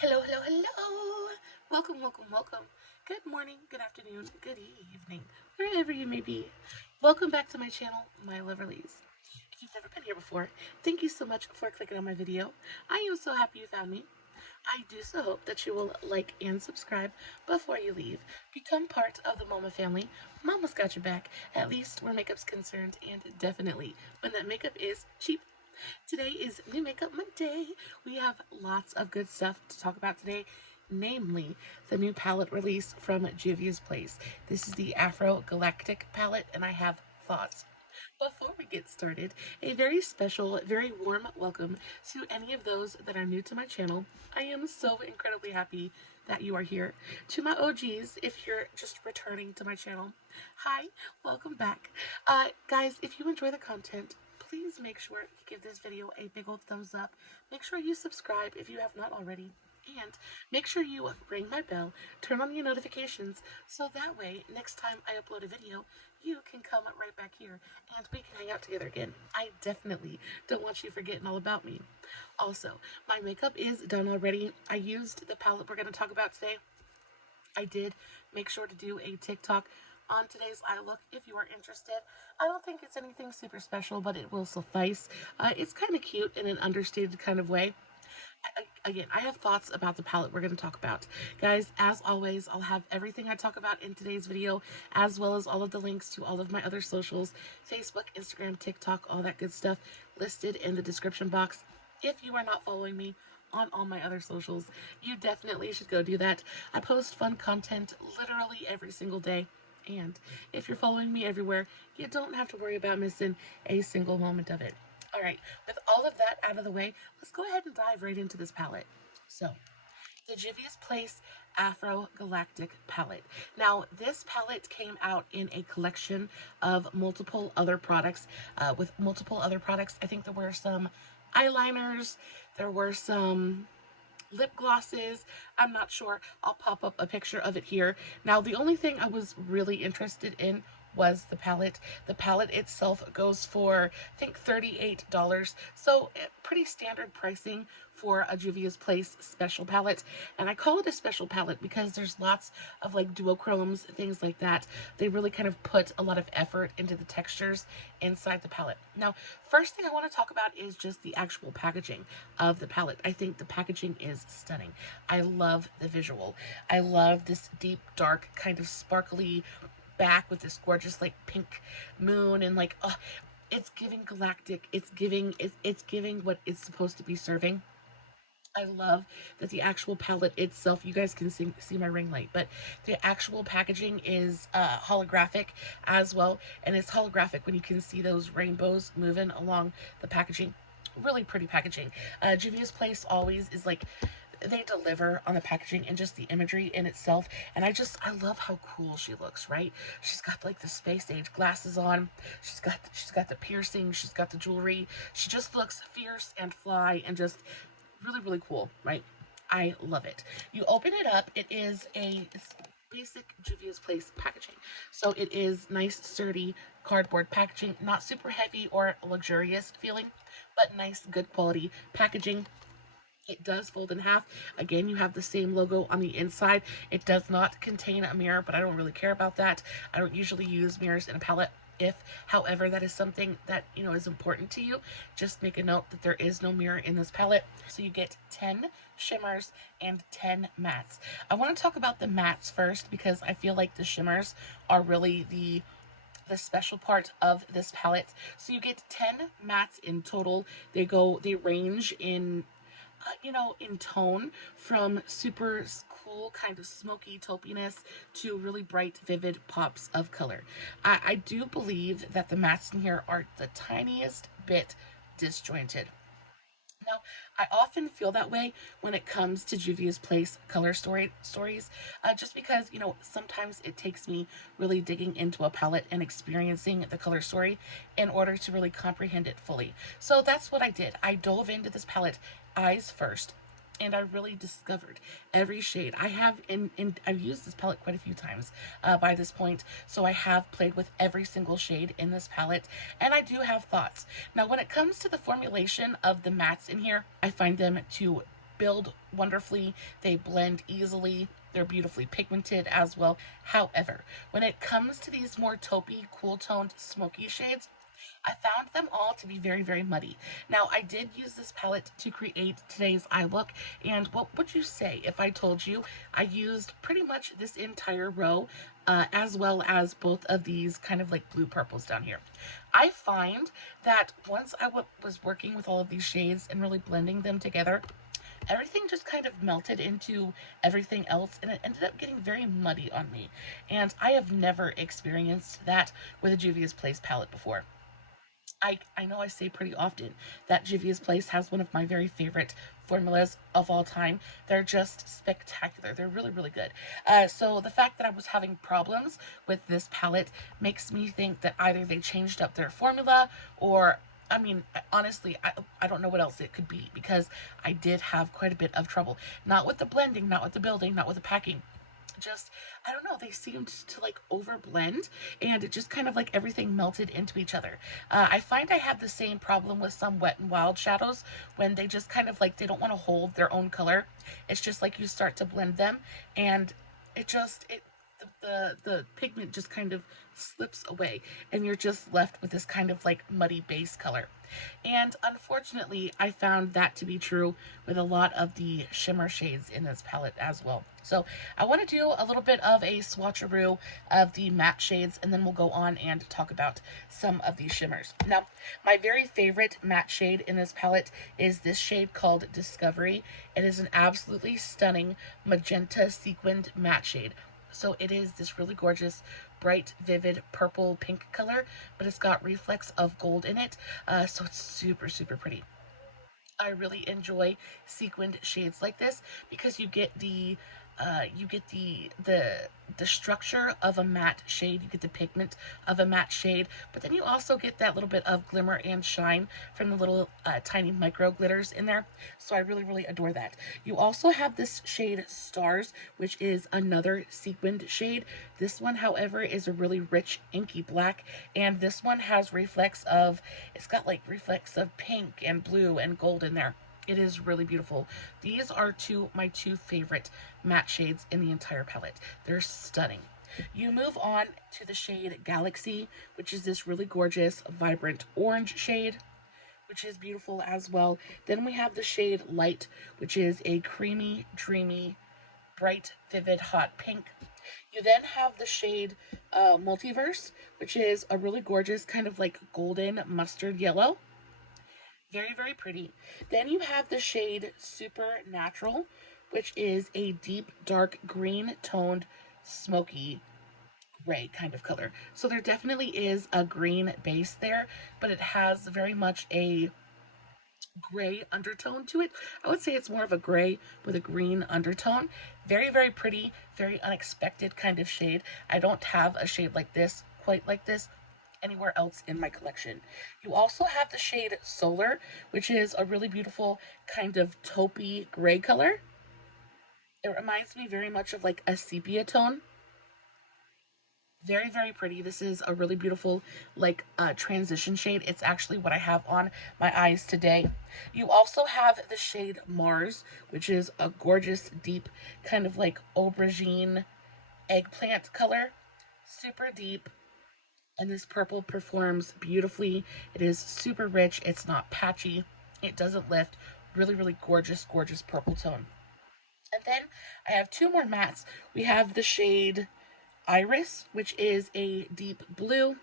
Hello, hello, hello. Welcome, welcome, welcome. Good morning, good afternoon, good evening, wherever you may be. Welcome back to my channel, my Loverlies. If you've never been here before, thank you so much for clicking on my video. I am so happy you found me. I do so hope that you will like and subscribe before you leave. Become part of the Mama family. Mama's got your back, at least where makeup's concerned, and definitely when that makeup is cheap. Today is New Makeup Monday. We have lots of good stuff to talk about today, namely the new palette release from Juvias Place. This is the AfroGalactic palette, and I have thoughts. Before we get started, a very special, very warm welcome to any of those that are new to my channel. I am so incredibly happy that you are here. To my OGs, if you're just returning to my channel, hi, welcome back. Guys, if you enjoy the content, please make sure you give this video a big old thumbs up. Make sure you subscribe if you have not already. And make sure you ring my bell, turn on your notifications, so that way, next time I upload a video, you can come right back here and we can hang out together again. I definitely don't want you forgetting all about me. Also, my makeup is done already. I used the palette we're going to talk about today. I did make sure to do a TikTok on today's eye look if you are interested. I don't think it's anything super special, but it will suffice. It's kind of cute in an understated kind of way. Again, I have thoughts about the palette we're going to talk about. Guys, as always, I'll have everything I talk about in today's video, as well as all of the links to all of my other socials, Facebook, Instagram, TikTok, all that good stuff, listed in the description box. If you are not following me on all my other socials, you definitely should go do that. I post fun content literally every single day. And if you're following me everywhere, you don't have to worry about missing a single moment of it. All right, with all of that out of the way, let's go ahead and dive right into this palette. So, the Juvias Place AfroGalactic palette. Now, this palette came out in a collection of multiple other products. I think there were some eyeliners, there were some lip glosses. I'm not sure. I'll pop up a picture of it here. Now, the only thing I was really interested in was the palette. The palette itself goes for, I think, $38. So pretty standard pricing for a Juvia's Place special palette. And I call it a special palette because there's lots of like duochromes, things like that. They really kind of put a lot of effort into the textures inside the palette. Now, first thing I want to talk about is just the actual packaging of the palette. I think the packaging is stunning. I love the visual. I love this deep, dark, kind of sparkly back with this gorgeous like pink moon, and like it's giving galactic. It's giving what it's supposed to be serving. I love that the actual palette itself, you guys can see my ring light, but the actual packaging is holographic as well, and it's holographic when you can see those rainbows moving along the packaging. Really pretty packaging. Juvia's Place always is like, they deliver on the packaging and just the imagery in itself. And I love how cool she looks, right? She's got like the space age glasses on. She's got the piercing. She's got the jewelry. She just looks fierce and fly and just really, really cool, right? I love it. You open it up. It's basic Juvia's Place packaging. So it is nice, sturdy cardboard packaging, not super heavy or luxurious feeling, but nice, good quality packaging. It does fold in half. Again, you have the same logo on the inside. It does not contain a mirror, but I don't really care about that. I don't usually use mirrors in a palette. If, however, that is something that, is important to you, just make a note that there is no mirror in this palette. So you get 10 shimmers and 10 mattes. I want to talk about the mattes first because I feel like the shimmers are really the special part of this palette. So you get 10 mattes in total. They range in in tone from super cool kind of smoky taupiness to really bright, vivid pops of color. I do believe that the mattes in here are the tiniest bit disjointed. Now, I often feel that way when it comes to Juvia's Place color stories, just because, sometimes it takes me really digging into a palette and experiencing the color story in order to really comprehend it fully. So that's what I did. I dove into this palette eyes first, and I really discovered every shade. I've used this palette quite a few times by this point, so I have played with every single shade in this palette, and I do have thoughts. Now, when it comes to the formulation of the mattes in here, I find them to build wonderfully, they blend easily, they're beautifully pigmented as well. However, when it comes to these more taupey, cool toned, smoky shades, I found them all to be very, very muddy. Now, I did use this palette to create today's eye look, and what would you say if I told you I used pretty much this entire row, as well as both of these kind of like blue purples down here? I find that once I was working with all of these shades and really blending them together, everything just kind of melted into everything else, and it ended up getting very muddy on me. And I have never experienced that with a Juvia's Place palette before. I know I say pretty often that Juvia's Place has one of my very favorite formulas of all time. They're just spectacular. They're really, really good. So the fact that I was having problems with this palette makes me think that either they changed up their formula, or I mean, honestly, I don't know what else it could be, because I did have quite a bit of trouble. Not with the blending, not with the building, not with the packing. Just, I don't know, they seemed to like over blend, and it just kind of like everything melted into each other. I find I have the same problem with some Wet and Wild shadows, when they just kind of like, they don't want to hold their own color. It's just like you start to blend them, and the pigment just kind of slips away, and you're just left with this kind of like muddy base color. And unfortunately, I found that to be true with a lot of the shimmer shades in this palette as well. So I want to do a little bit of a swatcheroo of the matte shades, and then we'll go on and talk about some of these shimmers. Now, my very favorite matte shade in this palette is this shade called Discovery. It is an absolutely stunning magenta sequined matte shade. So it is this really gorgeous, bright, vivid purple pink color, but it's got reflex of gold in it. So it's super, super pretty. I really enjoy sequined shades like this, because you get the structure of a matte shade, you get the pigment of a matte shade, but then you also get that little bit of glimmer and shine from the little tiny micro glitters in there. So I really, really adore that. You also have this shade Stars, which is another sequined shade. This one, however, is a really rich inky black, and this one has reflex of, it's got like reflex of pink and blue and gold in there. It is really beautiful. These are my two favorite matte shades in the entire palette. They're stunning. You move on to the shade Galaxy, which is this really gorgeous, vibrant orange shade, which is beautiful as well. Then we have the shade Light, which is a creamy, dreamy, bright, vivid, hot pink. You then have the shade Multiverse, which is a really gorgeous kind of like golden mustard yellow. Very, very pretty. Then you have the shade Supernatural, which is a deep, dark green toned, smoky gray kind of color. So there definitely is a green base there, but it has very much a gray undertone to it. I would say it's more of a gray with a green undertone. Very, very pretty, very unexpected kind of shade. I don't have a shade like this, quite like this, anywhere else in my collection. You also have the shade Solar, which is a really beautiful kind of taupey gray color. It reminds me very much of like a sepia tone. Very, very pretty. This is a really beautiful like transition shade. It's actually what I have on my eyes today. You also have the shade Mars, which is a gorgeous deep kind of like aubergine eggplant color. Super deep, and this purple performs beautifully. It is super rich. It's not patchy. It doesn't lift. Really, really gorgeous, gorgeous purple tone. And then I have two more mattes. We have the shade Iris, which is a deep blue.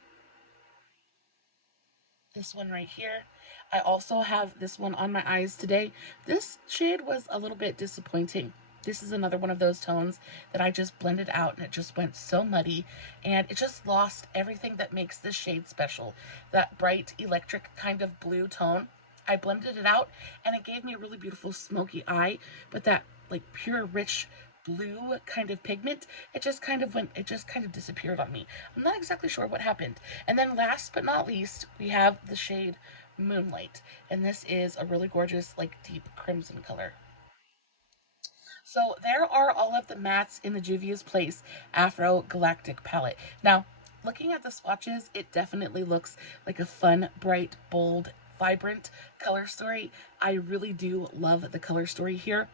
This one right here. I also have this one on my eyes today. This shade was a little bit disappointing. This is another one of those tones that I just blended out, and it just went so muddy, and it just lost everything that makes this shade special. That bright electric kind of blue tone, I blended it out, and it gave me a really beautiful smoky eye, but that like pure rich blue kind of pigment, it just kind of disappeared on me. I'm not exactly sure what happened. And then last but not least, we have the shade Moonlight, and this is a really gorgeous like deep crimson color. So there are all of the mattes in the Juvia's Place AfroGalactic palette. Now, looking at the swatches, it definitely looks like a fun, bright, bold, vibrant color story. I really do love the color story here.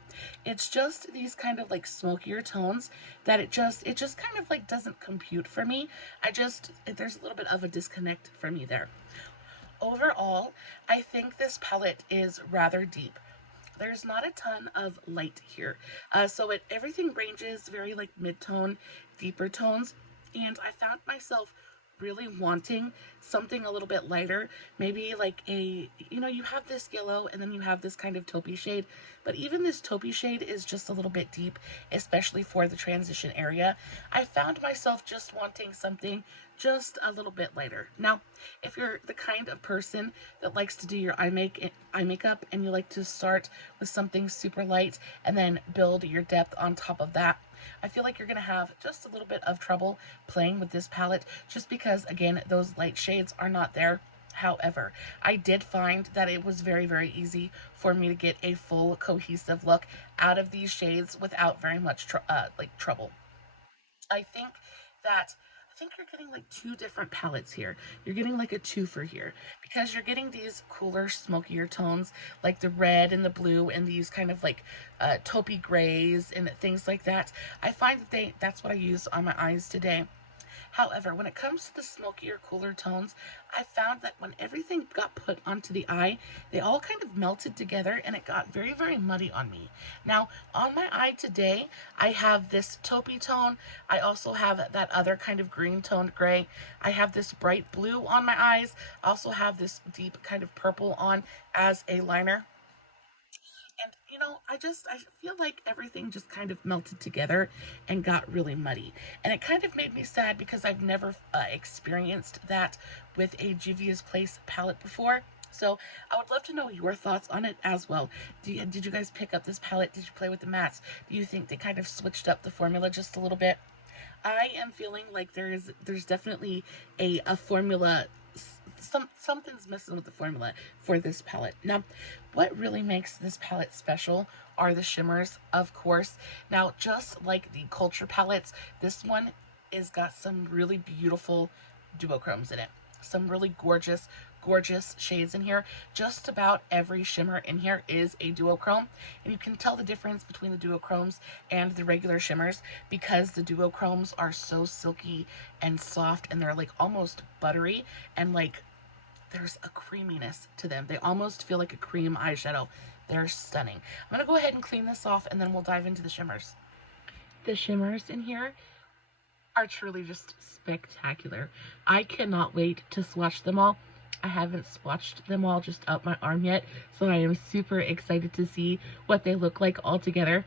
It's just these kind of like smokier tones that it just kind of like doesn't compute for me. There's a little bit of a disconnect for me there. Overall, I think this palette is rather deep. There's not a ton of light here. Everything ranges very like mid-tone, deeper tones. And I found myself really wanting something a little bit lighter. Maybe like you have this yellow and then you have this kind of taupey shade. But even this taupey shade is just a little bit deep, especially for the transition area. I found myself just wanting something just a little bit lighter. Now, if you're the kind of person that likes to do your eye makeup and you like to start with something super light and then build your depth on top of that, I feel like you're going to have just a little bit of trouble playing with this palette just because, again, those light shades are not there. However, I did find that it was very, very easy for me to get a full cohesive look out of these shades without very much trouble. I think you're getting like two different palettes here. You're getting like a twofer here because you're getting these cooler, smokier tones like the red and the blue and these kind of like taupey grays and things like that. I find that that's what I used on my eyes today. However, when it comes to the smokier, cooler tones, I found that when everything got put onto the eye, they all kind of melted together and it got very, very muddy on me. Now, on my eye today, I have this taupey tone. I also have that other kind of green toned gray. I have this bright blue on my eyes. I also have this deep kind of purple on as a liner. And, I feel like everything just kind of melted together and got really muddy. And it kind of made me sad because I've never experienced that with a Juvias Place palette before. So I would love to know your thoughts on it as well. Did you guys pick up this palette? Did you play with the mattes? Do you think they kind of switched up the formula just a little bit? I am feeling like there's definitely a formula. Something's missing with the formula for this palette. Now, what really makes this palette special are the shimmers, of course. Now, just like the Culture palettes, this one is got some really beautiful duochromes in it. Some really gorgeous shades in here. Just about every shimmer in here is a duochrome, and you can tell the difference between the duochromes and the regular shimmers because the duochromes are so silky and soft, and they're like almost buttery, and like there's a creaminess to them. They almost feel like a cream eyeshadow. They're stunning. I'm gonna go ahead and clean this off and then we'll dive into the shimmers. The shimmers in here are truly just spectacular. I cannot wait to swatch them all. I haven't swatched them all just up my arm yet, so I am super excited to see what they look like all together.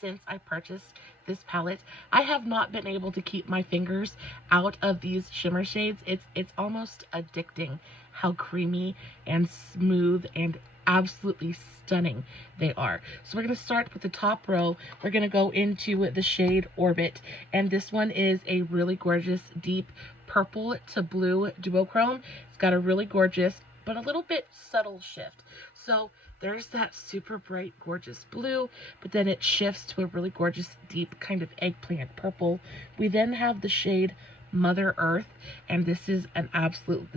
Since I purchased this palette, I have not been able to keep my fingers out of these shimmer shades. It's almost addicting how creamy and smooth and absolutely stunning they are. So we're going to start with the top row. We're going to go into the shade Orbit, and this one is a really gorgeous deep purple to blue duochrome. It's got a really gorgeous but a little bit subtle shift. So there's that super bright, gorgeous blue, but then it shifts to a really gorgeous, deep kind of eggplant purple. We then have the shade Mother Earth, and this is an absolute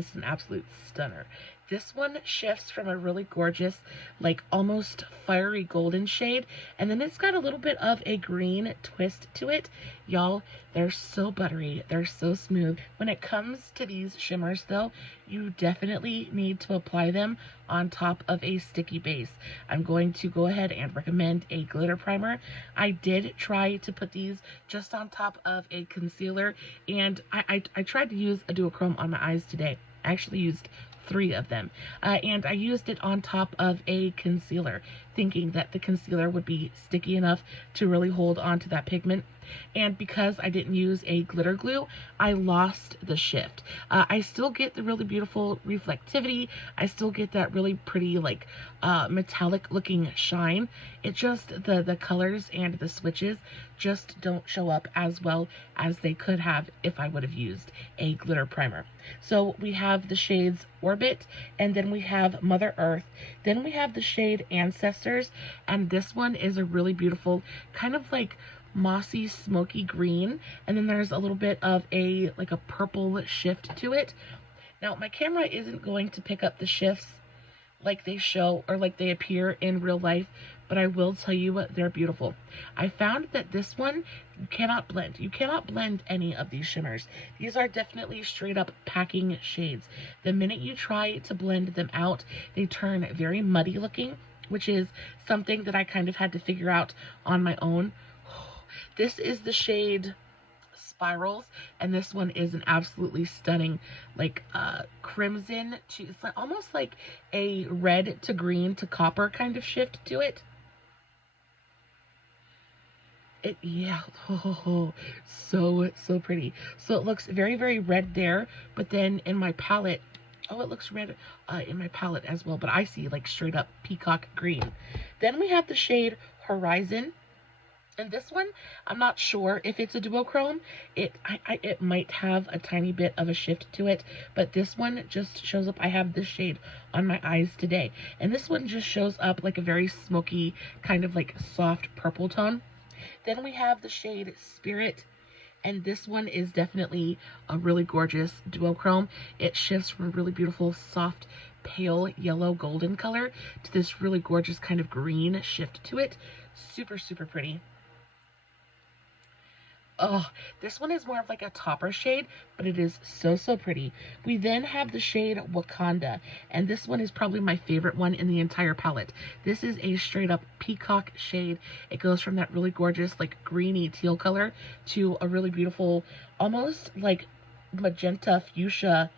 stunner. This one shifts from a really gorgeous, like almost fiery golden shade, and then it's got a little bit of a green twist to it. Y'all, they're so buttery. They're so smooth. When it comes to these shimmers, though, you definitely need to apply them on top of a sticky base. I'm going to go ahead and recommend a glitter primer. I did try to put these just on top of a concealer, and I tried to use a duochrome on my eyes today. I actually used 3 of them, and I used it on top of a concealer, thinking that the concealer would be sticky enough to really hold on to that pigment. And because I didn't use a glitter glue, I lost the shift. I still get the really beautiful reflectivity. I still get that really pretty, like, metallic looking shine. It just, the colors and the switches just don't show up as well as they could have if I would have used a glitter primer. So we have the shades Orbit, and then we have Mother Earth. Then we have the shade Ancestors, and this one is a really beautiful kind of like mossy smoky green, and then there's a little bit of a like a purple shift to it. Now, my camera isn't going to pick up the shifts like they show or like they appear in real life, but I will tell you they're beautiful. I found that this one you cannot blend. You cannot blend any of these shimmers. These are definitely straight up packing shades. The minute you try to blend them out, they turn very muddy looking, which is something that I kind of had to figure out on my own. This is the shade Spirals, and this one is an absolutely stunning, like crimson to, it's like almost like a red to green to copper kind of shift to it. Yeah, oh, so pretty. So it looks very, very red there, but then in my palette, oh, it looks red in my palette as well, but I see like straight up peacock green. Then we have the shade Horizon. And this one, I'm not sure if it's a duochrome. It might have a tiny bit of a shift to it, but this one just shows up. I have this shade on my eyes today, and this one just shows up like a very smoky, kind of like soft purple tone. Then we have the shade Spirit, and this one is definitely a really gorgeous duochrome. It shifts from a really beautiful, soft, pale yellow golden color to this really gorgeous kind of green shift to it. Super, super pretty. Oh, this one is more of like a topper shade, but it is so pretty. We then have the shade Wakanda, and this one is probably my favorite one in the entire palette. This is a straight up peacock shade. It goes from that really gorgeous like greeny teal color to a really beautiful, almost like magenta fuchsia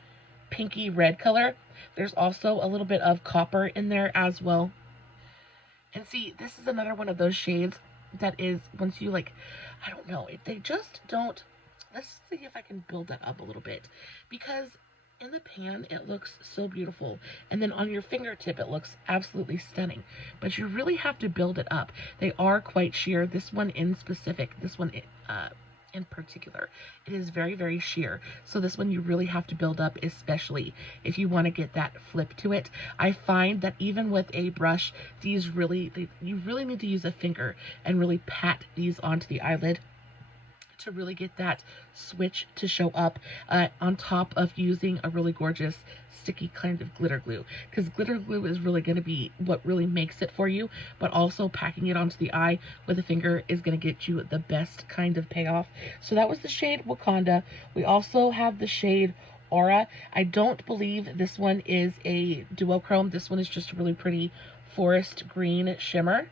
pinky red color. There's also a little bit of copper in there as well. And see, this is another one of those shades that is, once you like, I don't know, they just don't, let's see if I can build that up a little bit, because in the pan it looks so beautiful, and then on your fingertip it looks absolutely stunning, but you really have to build it up. They are quite sheer. This one in specific, this one in particular, it is very, very sheer. So this one you really have to build up, especially if you want to get that flip to it. I find that even with a brush, these really, you really need to use a finger and really pat these onto the eyelid to really get that switch to show up, on top of using a really gorgeous sticky kind of glitter glue, because glitter glue is really going to be what really makes it for you, but also packing it onto the eye with a finger is going to get you the best kind of payoff. So that was the shade Wakanda. We also have the shade Aura. I don't believe this one is a duochrome. This one is just a really pretty forest green shimmer,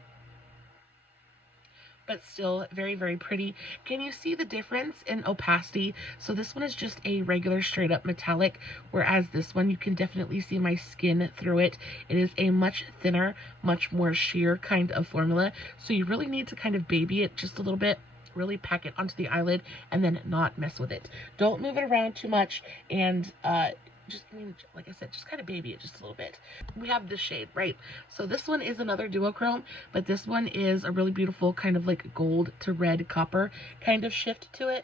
but still very, very pretty. Can you see the difference in opacity? So this one is just a regular straight up metallic, whereas this one you can definitely see my skin through it. It is a much thinner, much more sheer kind of formula, so you really need to kind of baby it just a little bit, really pack it onto the eyelid, and then not mess with it. Don't move it around too much, and just, I mean, like I said, just kind of baby it just a little bit. We have this shade, right? So this one is another duochrome, but this one is a really beautiful kind of like gold to red copper kind of shift to it.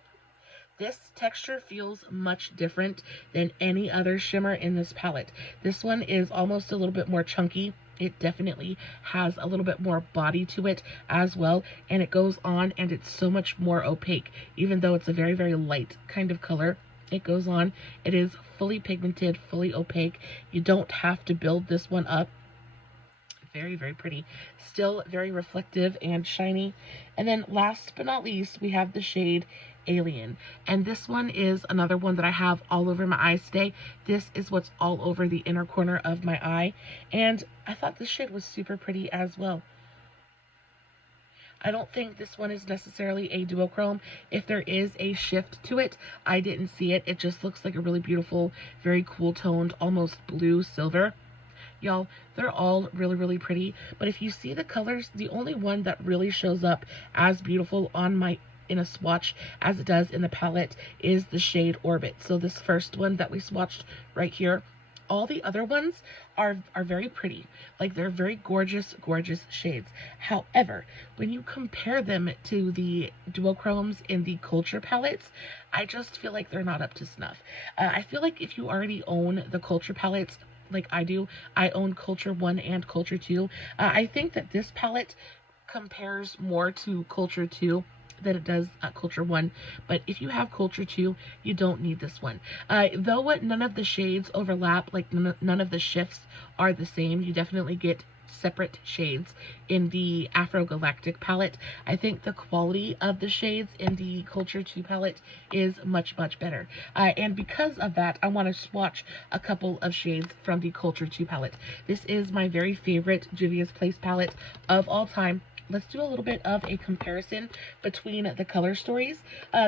This texture feels much different than any other shimmer in this palette. This one is almost a little bit more chunky. It definitely has a little bit more body to it as well, and it goes on and it's so much more opaque, even though it's a very, very light kind of color. It goes on, it is fully pigmented, fully opaque. You don't have to build this one up. Very, very pretty. Still very reflective and shiny. And then last but not least, we have the shade Alien. And this one is another one that I have all over my eyes today. This is what's all over the inner corner of my eye. And I thought this shade was super pretty as well. I don't think this one is necessarily a duochrome. If there is a shift to it, I didn't see it. It just looks like a really beautiful, very cool toned, almost blue silver. Y'all, they're all really, really pretty. But if you see the colors, the only one that really shows up as beautiful in a swatch as it does in the palette is the shade Orbit. So this first one that we swatched right here, all the other ones are very pretty. Like, they're very gorgeous, gorgeous shades. However, when you compare them to the duochromes in the Culture palettes, I just feel like they're not up to snuff. I feel like if you already own the Culture palettes, like I do, I own Culture 1 and Culture 2. I think that this palette compares more to Culture 2 than it does Culture 1, but if you have Culture 2, you don't need this one. Though none of the shades overlap, like none of the shifts are the same, you definitely get separate shades in the AfroGalactic palette. I think the quality of the shades in the Culture 2 palette is much, much better. And because of that, I want to swatch a couple of shades from the Culture 2 palette. This is my very favorite Juvias Place palette of all time. Let's do a little bit of a comparison between the color stories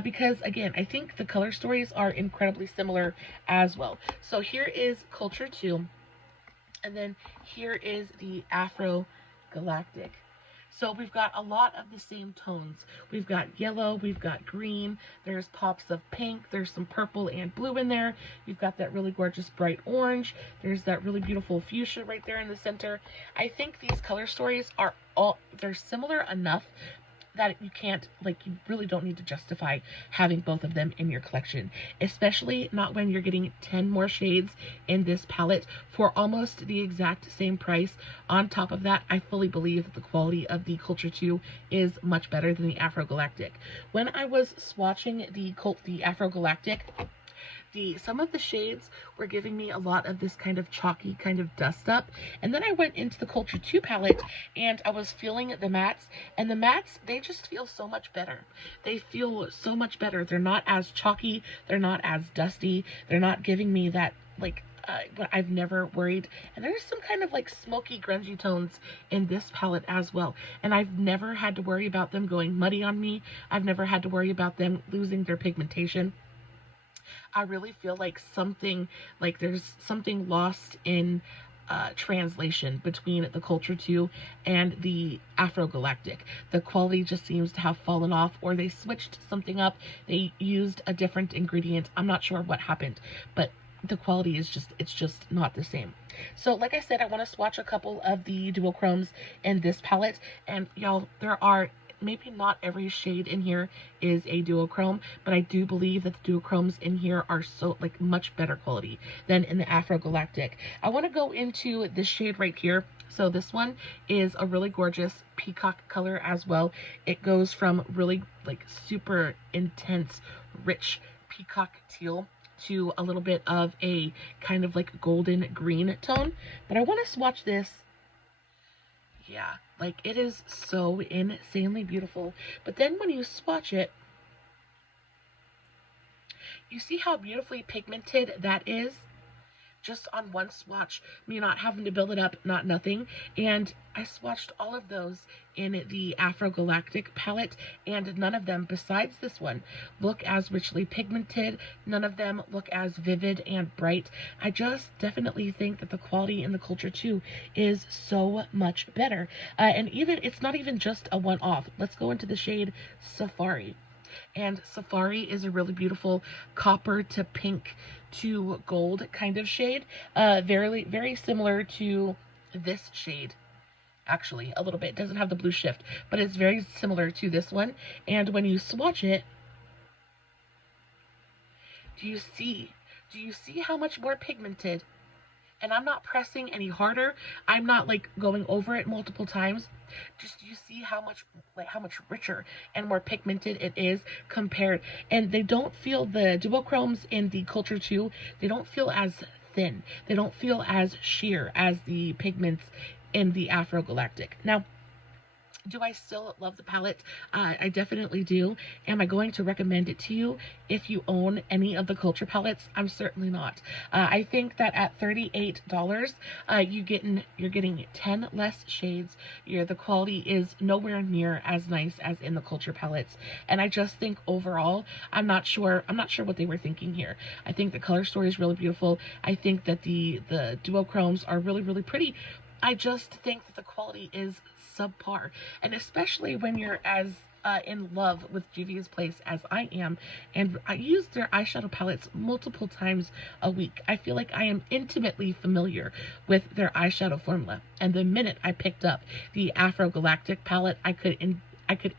because, again, I think the color stories are incredibly similar as well. So here is Culture 2. And then here is the AfroGalactic. So we've got a lot of the same tones. We've got yellow, we've got green, there's pops of pink, there's some purple and blue in there. You've got that really gorgeous bright orange. There's that really beautiful fuchsia right there in the center. I think these color stories are they're similar enough that you can't, like, you really don't need to justify having both of them in your collection, especially not when you're getting 10 more shades in this palette for almost the exact same price. On top of that, I fully believe that the quality of the Culture 2 is much better than the AfroGalactic. When I was swatching the AfroGalactic, some of the shades were giving me a lot of this kind of chalky kind of dust up, and then I went into the Culture 2 palette and I was feeling the mattes, and the mattes, they just feel so much better. They feel so much better. They're not as chalky, they're not as dusty, they're not giving me that, like, but I've never worried. And there's some kind of like smoky grungy tones in this palette as well, and I've never had to worry about them going muddy on me. I've never had to worry about them losing their pigmentation. I really feel like there's something lost in translation between the Culture 2 and the AfroGalactic. The quality just seems to have fallen off, or they switched something up. They used a different ingredient. I'm not sure what happened, but the quality is just not the same. So like I said, I want to swatch a couple of the duochromes in this palette, and y'all, there are maybe not every shade in here is a duochrome, but I do believe that the duochromes in here are so, like, much better quality than in the AfroGalactic. I want to go into this shade right here. So this one is a really gorgeous peacock color as well. It goes from really, like, super intense, rich peacock teal to a little bit of a kind of like golden green tone. But I want to swatch this. Yeah, like, it is so insanely beautiful. But then when you swatch it, you see how beautifully pigmented that is just on one swatch, me not having to build it up, not nothing. And I swatched all of those in the AfroGalactic palette, and none of them, besides this one, look as richly pigmented. None of them look as vivid and bright. I just definitely think that the quality in the Culture 2 is so much better. And even, it's not even just a one-off. Let's go into the shade Safari. And Safari is a really beautiful copper to pink to gold kind of shade. Very, very similar to this shade. Actually, a little bit. It doesn't have the blue shift, but it's very similar to this one. And when you swatch it, do you see how much more pigmented? And I'm not pressing any harder. I'm not, like, going over it multiple times. Just, you see how much richer and more pigmented it is compared. And they don't feel, the duochromes in the Culture 2, they don't feel as thin. They don't feel as sheer as the pigments in the AfroGalactic. Now, do I still love the palette? I definitely do. Am I going to recommend it to you if you own any of the Culture palettes? I'm certainly not. I think that at $38, you're getting 10 less shades. The quality is nowhere near as nice as in the Culture palettes. And I just think overall, I'm not sure what they were thinking here. I think the color story is really beautiful. I think that the duochromes are really, really pretty. I just think that the quality is subpar, and especially when you're as in love with Juvias Place as I am, and I use their eyeshadow palettes multiple times a week. I feel like I am intimately familiar with their eyeshadow formula, and the minute I picked up the AfroGalactic palette, I could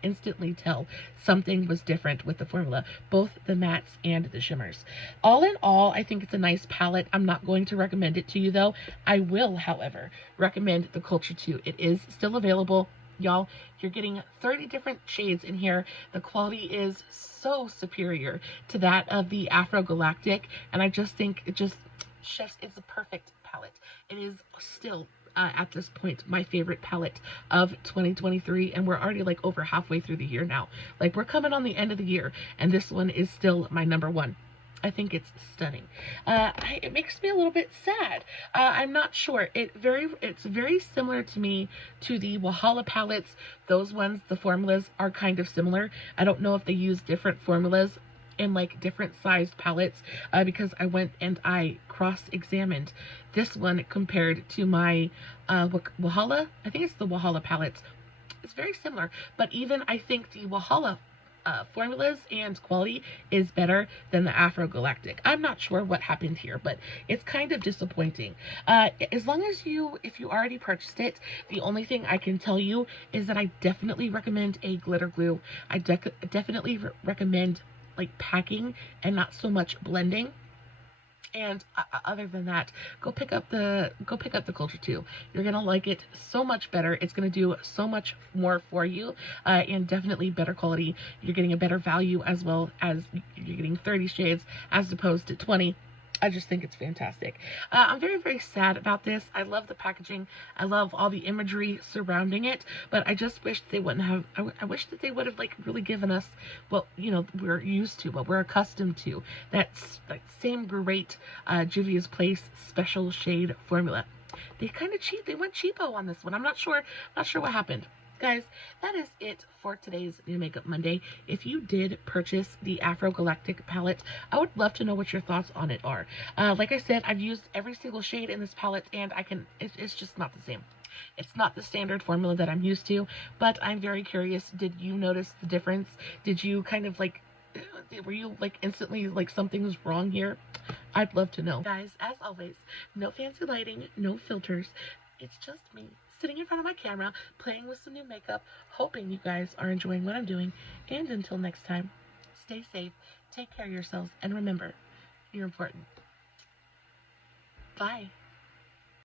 instantly tell something was different with the formula, both the mattes and the shimmers. All in all, I think it's a nice palette. I'm not going to recommend it to you, though. I will, however, recommend the Culture 2. It is still available. Y'all, you're getting 30 different shades in here. The quality is so superior to that of the AfroGalactic, and I just think it just, chefs, it's a perfect palette. It is still, at this point, my favorite palette of 2023, and we're already like over halfway through the year now. Like, we're coming on the end of the year, and this one is still my number one. I think it's stunning. It makes me a little bit sad. I'm not sure. It's very similar to me to the Wahala palettes. Those ones, the formulas are kind of similar. I don't know if they use different formulas in like different sized palettes, because I went and I cross-examined this one compared to my Wahala. I think it's the Wahala palettes. It's very similar, but even I think the Wahala formulas and quality is better than the AfroGalactic. I'm not sure what happened here, but it's kind of disappointing. As long as if you already purchased it, the only thing I can tell you is that I definitely recommend a glitter glue. I definitely recommend like packing and not so much blending. And other than that, go pick up the Culture 2. You're gonna like it so much better. It's gonna do so much more for you, and definitely better quality. You're getting a better value, as well as you're getting 30 shades as opposed to 20. I just think it's fantastic. I'm very, very sad about this. I love the packaging. I love all the imagery surrounding it, but I just wish they wouldn't have, I wish that they would have like really given us what, you know, we're used to, what we're accustomed to. That's like same great Juvias Place special shade formula. They kind of cheap. They went cheapo on this one. I'm not sure what happened. Guys, that is it for today's New Makeup Monday. If you did purchase the AfroGalactic palette, I would love to know what your thoughts on it are. Like I said, I've used every single shade in this palette, and it's just not the same. It's not the standard formula that I'm used to, but I'm very curious. Did you notice the difference? Did you kind of like, were you like instantly like something's wrong here? I'd love to know. Guys, as always, no fancy lighting, no filters. It's just me sitting in front of my camera, playing with some new makeup, hoping you guys are enjoying what I'm doing. And until next time, stay safe, take care of yourselves, and remember, you're important. Bye.